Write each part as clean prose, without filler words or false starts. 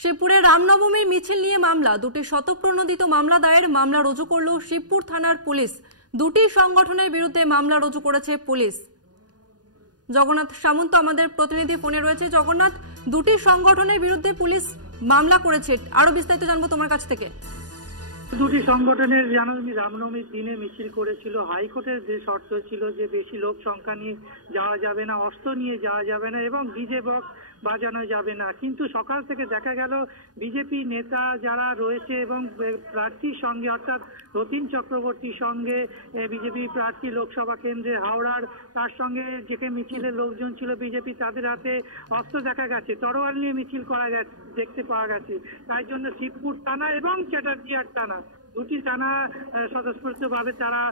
শিবপুরে রামনবমীর মিছিল নিয়ে মামলা, দুটি শতপ্রণোদিত মামলা দায়ের। মামলা রুজু করল শিবপুর থানার পুলিশ। দুটি সংগঠনের বিরুদ্ধে মামলা রুজু করেছে পুলিশ। জগন্নাথ সামন্ত আমাদের প্রতিনিধি ফোনে রয়েছে। জগন্নাথ, দুটি সংগঠনের বিরুদ্ধে পুলিশ মামলা করেছে, আরো বিস্তারিত জানবো তোমার কাছ থেকে। দুটি সংগঠনের রামনবমীর দিনে মিছিল করেছিল। হাইকোর্টের যে শর্ত ছিল যে বেশি লোক সংখ্যা নিয়ে যাওয়া যাবে না, অস্ত্র নিয়ে যাওয়া যাবে না এবং ডিজে বক্স বাজানো যাবে না, কিন্তু সকাল থেকে দেখা গেল বিজেপি নেতা যারা রয়েছে এবং প্রার্থীর সঙ্গে অর্থাৎ রতিন চক্রবর্তীর সঙ্গে বিজেপি প্রার্থী লোকসভা কেন্দ্রে হাওড়ার, তার সঙ্গে যেখানে মিছিলের লোকজন ছিল বিজেপি, তাদের হাতে অস্ত্র দেখা গেছে, তরোয়াল নিয়ে মিছিল করা গেছে দেখতে পাওয়া গেছে। তাই জন্য শিবপুর থানা এবং চ্যাটার্জিহাট থানা দুটি থানা স্বতঃস্ফূর্তভাবে তারা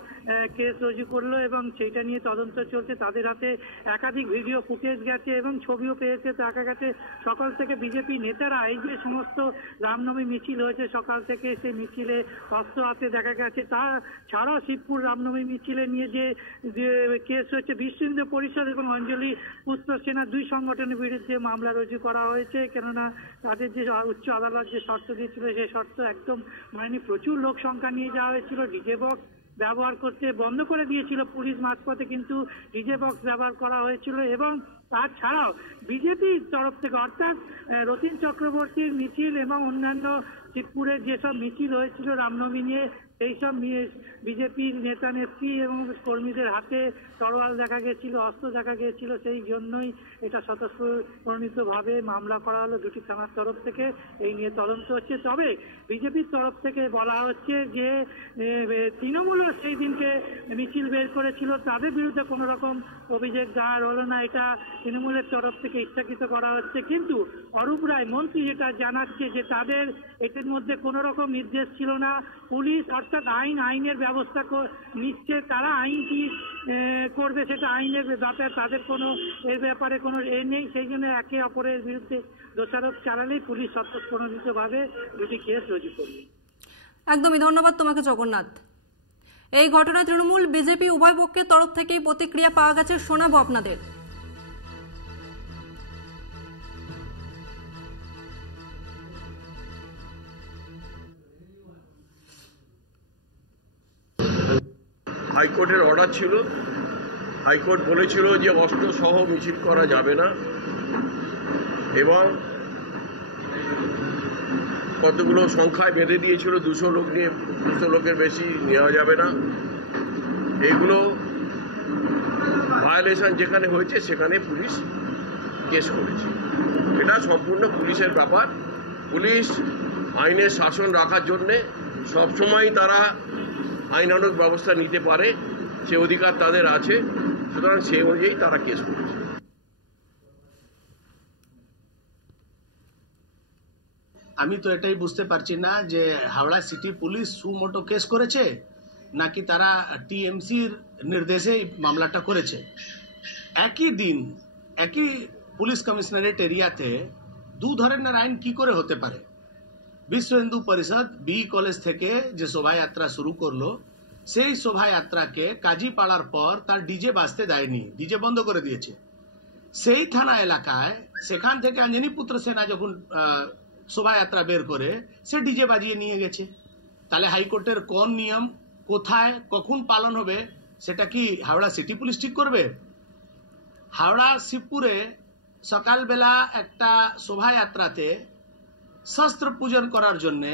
কেস রুজু করলো এবং সেইটা নিয়ে তদন্ত চলছে। তাদের হাতে একাধিক ভিডিও ফুটেজ গেছে এবং ছবিও পেয়েছে। দেখা গেছে সকাল থেকে বিজেপি নেতারা এই যে সমস্ত রামনবমী মিছিল হয়েছে সকাল থেকে, সেই মিছিলে অস্ত্র হাতে দেখা গেছে। তাছাড়াও শিবপুর রামনবমী মিছিলে নিয়ে যে কেস হয়েছে, বিশ্ব হিন্দু পরিষদ এবং অঞ্জলি পুষ্প সেনা দুই সংগঠনের বিরুদ্ধে মামলা রুজু করা হয়েছে। কেননা তাদের যে উচ্চ আদালত যে শর্ত দিয়েছিল সেই শর্ত একদম মানেনি। প্রচুর লোক সংখ্যা নিয়ে যাওয়া হয়েছিল, ডিজে বক্স ব্যবহার করতে বন্ধ করে দিয়েছিল পুলিশ মাঝপথে, কিন্তু ডিজে বক্স ব্যবহার করা হয়েছিল। এবং তাছাড়াও বিজেপির তরফ থেকে অর্থাৎ রতিন চক্রবর্তীর মিছিল এবং অন্যান্য শিবপুরের যেসব মিছিল হয়েছিল রামনবমী নিয়ে, এইসব বিজেপির নেতা নেত্রী এবং কর্মীদের হাতে তরোয়াল দেখা গিয়েছিল, অস্ত্র দেখা গিয়েছিল। সেই জন্যই এটা স্বতঃস্ফূর্তভাবে মামলা করা হলো দুটি থানার তরফ থেকে। এই নিয়ে তদন্ত হচ্ছে। তবে বিজেপির তরফ থেকে বলা হচ্ছে যে তৃণমূলও সেই দিনকে মিছিল বের করেছিল, তাদের বিরুদ্ধে কোনো রকম অভিযোগ দায়ের হলো না, এটা তৃণমূলের তরফ থেকে ইচ্ছাকৃত করা হচ্ছে। কিন্তু অরূপ রায় মন্ত্রী যেটা জানাচ্ছে যে তাদের এটির মধ্যে কোনো রকম নির্দেশ ছিল না। পুলিশ অর্থাৎ আইনের ব্যবস্থা নিচ্ছে, তারা আইন কি করবে সেটা আইনের ব্যাপারে, তাদের কোনো এর ব্যাপারে কোনো নেই। সেই জন্য একে অপরের বিরুদ্ধে দোষারোপ চালালেই পুলিশ স্বতঃস্ফূর্তভাবে দুটি কেস রুজু করবে। একদমই ধন্যবাদ তোমাকে জগন্নাথ। এই ঘটনা তৃণমূল বিজেপি উভয় পক্ষের তরফ থেকেই প্রতিক্রিয়া পাওয়া গেছে, শোনাবো আপনাদের। হাইকোর্টের অর্ডার ছিল, হাইকোর্ট বলেছিল যে অস্ত্র সহ মিছিল করা যাবে না এবং কতগুলো সংখ্যায় বেঁধে দিয়েছিল, 200 লোক নিয়ে 200 লোকের বেশি নেওয়া যাবে না। এইগুলো ভায়োলেশন যেখানে হয়েছে সেখানে পুলিশ কেস করেছে। এটা সম্পূর্ণ পুলিশের ব্যাপার। পুলিশ আইনের শাসন রাখার জন্যে সবসময় তারা আইনানুগ ব্যবস্থা নিতে পারে, সে অধিকার তাদের আছে, সুতরাং সেই অনুযায়ী তারা কেস করেছে। আমি তো এটাই বুঝতে পারছি না যে Howrah city police suo motu case করেছে নাকি তারা টিএমসির নির্দেশে মামলাটা করেছে। একই দিন একই পুলিশ কমিশনারেট এরিয়াতে দু ধরনের আইন কি করে হতে পারে? বিশ্ব হিন্দু পরিষদ বি কলেজ থেকে যে শোভাযাত্রা শুরু করলো, সেই শোভাযাত্রাকে কাজীপাড়ার পর তার ডিজে বাজতে দেয়নি, ডিজে বন্ধ করে দিয়েছে। সেই থানা এলাকায় সেখান থেকে অঞ্জনী পুত্র সেনা যখন শোভাযাত্রা বের করে সে ডিজে বাজিয়ে নিয়ে গেছে। তাহলে হাইকোর্টের কোন নিয়ম কোথায় কখন পালন হবে সেটা কি হাওড়া সিটি পুলিশ ঠিক করবে? হাওড়া শিবপুরে সকালবেলা একটা শোভাযাত্রাতে শস্ত্র পূজন করার জন্যে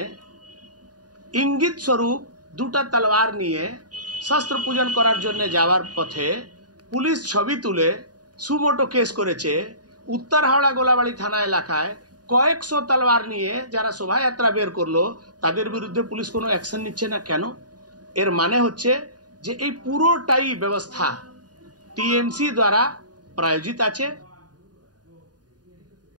ইঙ্গিত স্বরূপ দুটা তলোয়ার নিয়ে শস্ত্র পূজন করার জন্য যাওয়ার পথে পুলিশ ছবি তুলে সুমোটো কেস করেছে। উত্তর হাওড়া গোলাবাড়ি থানা এলাকায় কয়েকশো তলোয়ার নিয়ে যারা শোভাযাত্রা বের করলো তাদের বিরুদ্ধে পুলিশ কোনো অ্যাকশন নিচ্ছে না কেন? এর মানে হচ্ছে যে এই পুরোটাই ব্যবস্থা টিএমসি দ্বারা প্রায়োজিত আছে।